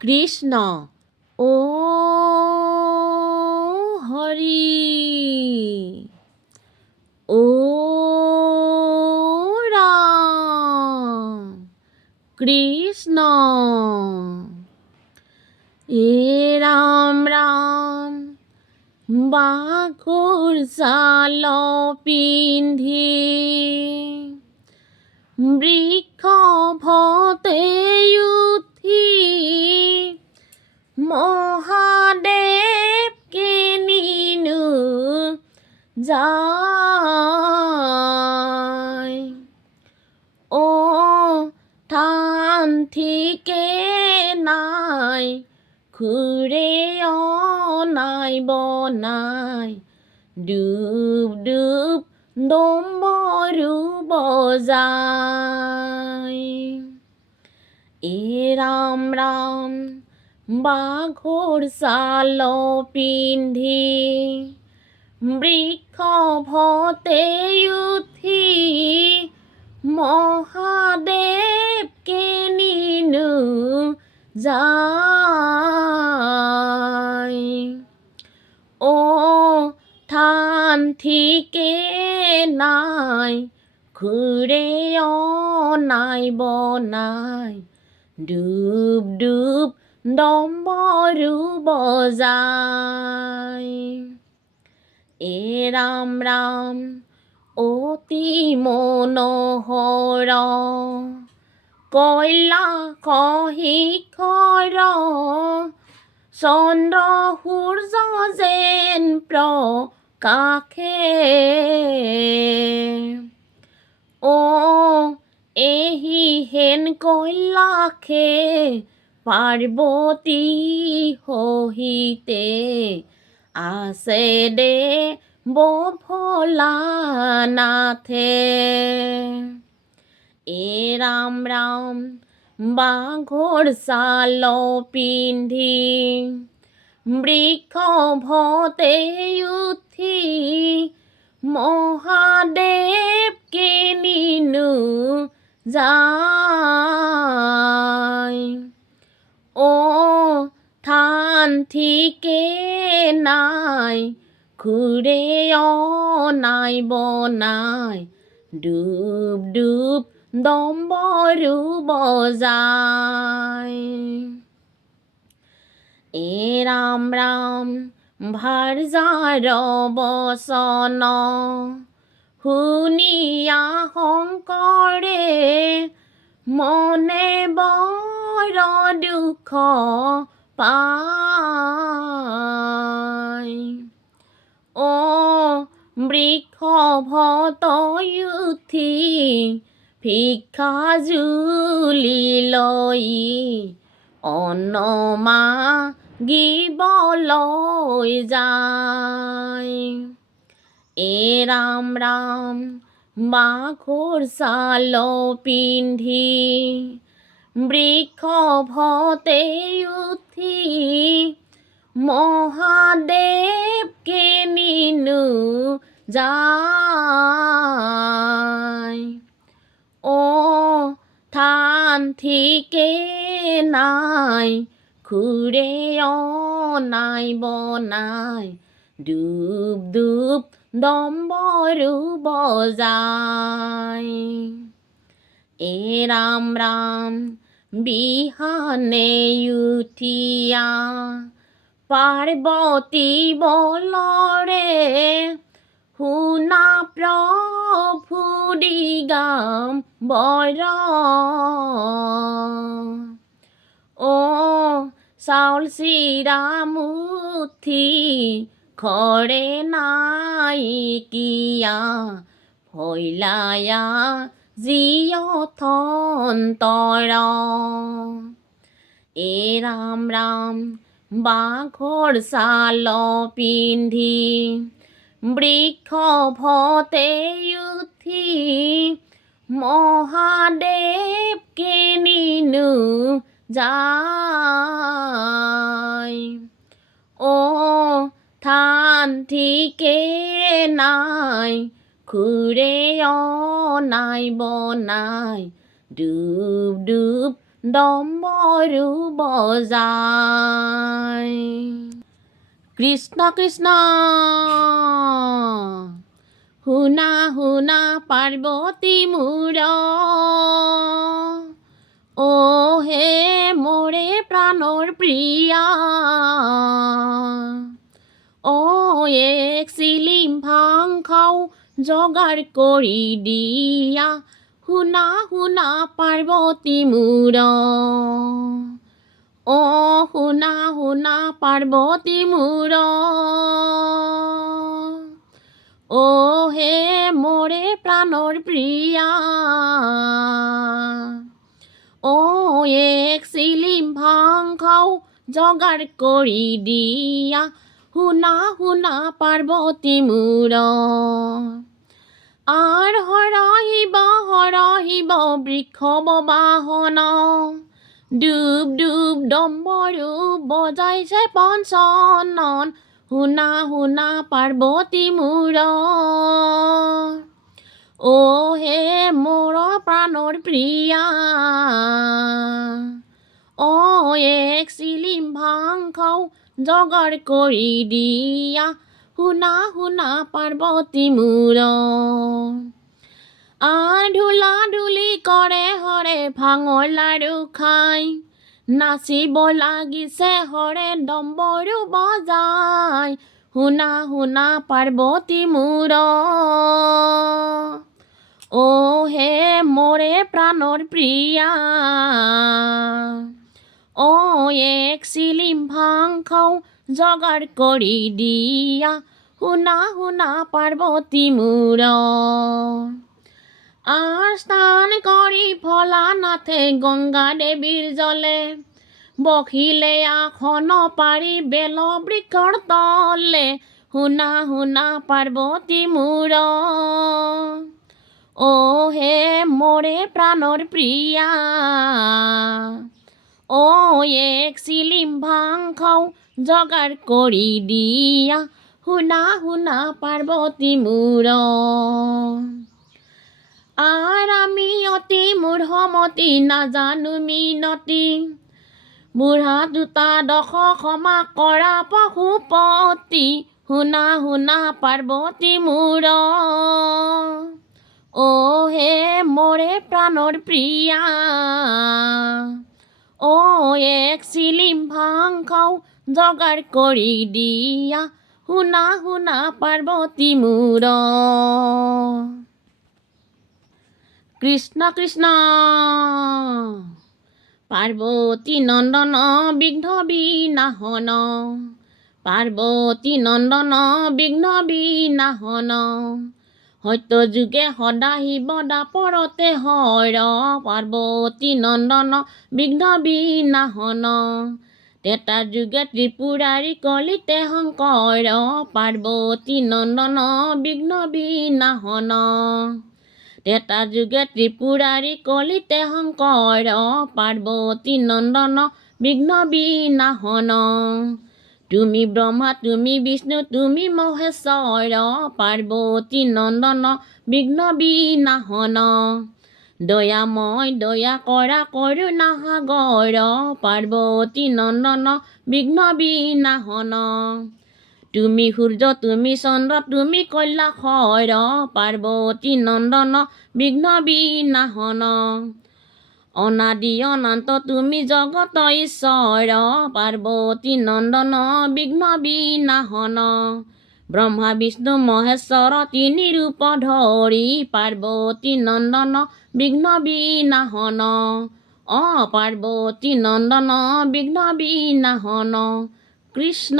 কৃষ্ণ ও হরি ও রাম কৃষ্ণ এ রাম রাম বাঘুর চাল পিন্ধি বৃক্ষ ভতে উঠি মহাদেবকে নিনু যায় ও ঠান ঠিকে নাই খুরে নাই বনাই ডুব ডুব ডম্বৰু বজাই এ ৰাম ৰাম বাঘৰ চাল পিন্ধি বৃক্ষ ভতে উঠি মহাদেবকে নিনু যায় ও ঠান ঠিকে নাই খুৰে নাই বনাই ডুব ডুব ডম্বৰু বজাই এ ৰাম ৰাম অতি মনোহৰ কৈলাশ শিখৰ চন্দ্ৰ সূৰ্য যেন প্ৰকাশে ও এহি হেন কৈলাশে পাৰ্বতী সহিতে আছে দে ভোলানাথে এ ৰাম ৰাম বাঘৰ চাল পিন্ধি বৃক্ষ ভতে উঠি মহাদেবকে নিনু যায় ও ঠান ঠিকে নাই খুৰে নাই বনাই ডুব ডুব ডম্বৰু বজাই এ ৰাম ৰাম ভাৰ্যাৰ বচন শুনিয়া শংকৰে মনে বৰ দুখ পায় ও বৃক্ষ ভত উঠি ভিক্ষা জুলি লৈ অন্ন মাগিবলৈ যায় এ ৰাম ৰাম বাঘৰ চাল পিন্ধি বৃক্ষ ভতে উঠি মহাদেবকে নিনু যায় ও ঠান ঠিকে নাই খুৰে নাই বনাই ডুব ডুব ডম্বৰু বজাই এ ৰাম ৰাম বিহানে উঠিয়া পাৰ্বতী বলৰে শুনা প্ৰভু দিগম্বৰ ও চাউল চিৰা মুঠি ঘৰে নাইকিয়া ভৈলায়া জিয়থন্তৰ এ ৰাম ৰাম বাঘৰ চাল পিন্ধি বৃক্ষ ভতে উঠি মহাদেবকে নিনু যায় ও ঠান ঠিকে নাই খুৰে নাই বনাই ডুব ডুব ডম্বৰু বজাই। কৃষ্ণ কৃষ্ণ শুনা শুনা পাৰ্বতী মোৰ, অ হে মোৰে প্ৰাণৰ প্ৰিয়া, অ এক চিলিম ভাং খাওঁ যোগাৰ কৰি দিয়া, শুনা শুনা পাৰ্বতী মোৰ, অ শুনা শুনা পাৰ্বতী মোৰ, অ হে মোৰে প্ৰাণৰ প্ৰিয়া, অ এক চিলিম ভাং খাওঁ যোগাৰ কৰি দিয়া, শুনা শুনা পাৰ্বতী মোৰ, আৰ হৰহিব বৃক্ষ বাহন, ডুব ডুব ডম্বৰু বজাইছে পঞ্চনন, শুনা শুনা পাৰ্বতী মোৰ, অ হে মোৰ প্ৰাণৰ প্ৰিয়া, অ এক চিলিম ভাং খাওঁ যোগাৰ কৰি দিয়া, শুনা শুনা পাৰ্বতী মোৰ, ধূলা ধূলি কৰে হৰে ভাঙৰ লাড়ু খাই, নাচিব লাগিছে হৰে ডম্বৰু বজাই, শুনা শুনা পাৰ্বতী মোৰ, অ হে মোৰে প্ৰাণৰ প্ৰিয়া, অ এক চিলিম ভাং খাওঁ যোগাৰ কৰি দিয়া, শুনা শুনা পাৰ্বতী মোৰ, স্নান কৰি ভোলানাথে গংগা দেৱীৰ জলে, বহিলে আসন পাৰি বেল বৃক্ষৰ তলে, শুনা শুনা পাৰ্বতী মোৰ, অ হে মোৰে প্ৰাণৰ প্ৰিয়া, অ এক চিলিম ভাং খাওঁ যোগাৰ কৰি দিয়া, শুনা শুনা পাৰ্বতী মোৰ, আমি অতি মূঢ়মতি নাজানো মিনতি, বুঢ়া দুটা দশ ক্ষমা কৰা পশুপতি, শুনা শুনা পাৰ্বতী মোৰ, অ হে মোৰে প্ৰাণৰ প্ৰিয়া, অ এক চিলিম ভাং খাওঁ যোগাৰ কৰি দিয়া, শুনা শুনা পাৰ্বতী মোৰ, কৃষ্ণ কৃষ্ণ পাৰ্বতী নন্দন বিঘ্ন বিনাশন, পাৰ্বতী নন্দন বিঘ্ন বিনাশন, সত্য যুগে সদা শিৱ দাপৰতে হৰ, পাৰ্বতী নন্দন বিঘ্ন বিনাশন, তেতা যুগে ত্ৰিপুৰাৰী কলিতে শংকৰ, পাৰ্বতী নন্দন বিঘ্ন বিনাশন, তেতা যুগে ত্ৰিপুৰাৰী কলিতে শংকৰ, পাৰ্বতী নন্দন বিঘ্ন বিনাশন, তুমি ব্ৰহ্মা তুমি বিষ্ণু তুমি মহেশ্বৰ, পাৰ্বতী নন্দন বিঘ্ন বিনাশন, দয়াময় দয়া কৰা কৰুণা সাগৰ, পাৰ্বতী নন্দন বিঘ্ন বিনাশন, তুমি সূৰ্য তুমি চন্দ্ৰ তুমি কৈলাশৰ, পাৰ্বতী নন্দন বিঘ্ন বিনাশন, অনাদি অনন্ত তুমি জগত ঈশ্বৰ, পাৰ্বতী নন্দন বিঘ্ন বিনাশন, ব্ৰহ্মা বিষ্ণু মহেশ্বৰ তিনি ৰূপ ধৰি, পাৰ্বতী নন্দন বিঘ্ন বিনাশন, পাৰ্বতী নন্দন বিঘ্ন বিনাশন, কৃষ্ণ।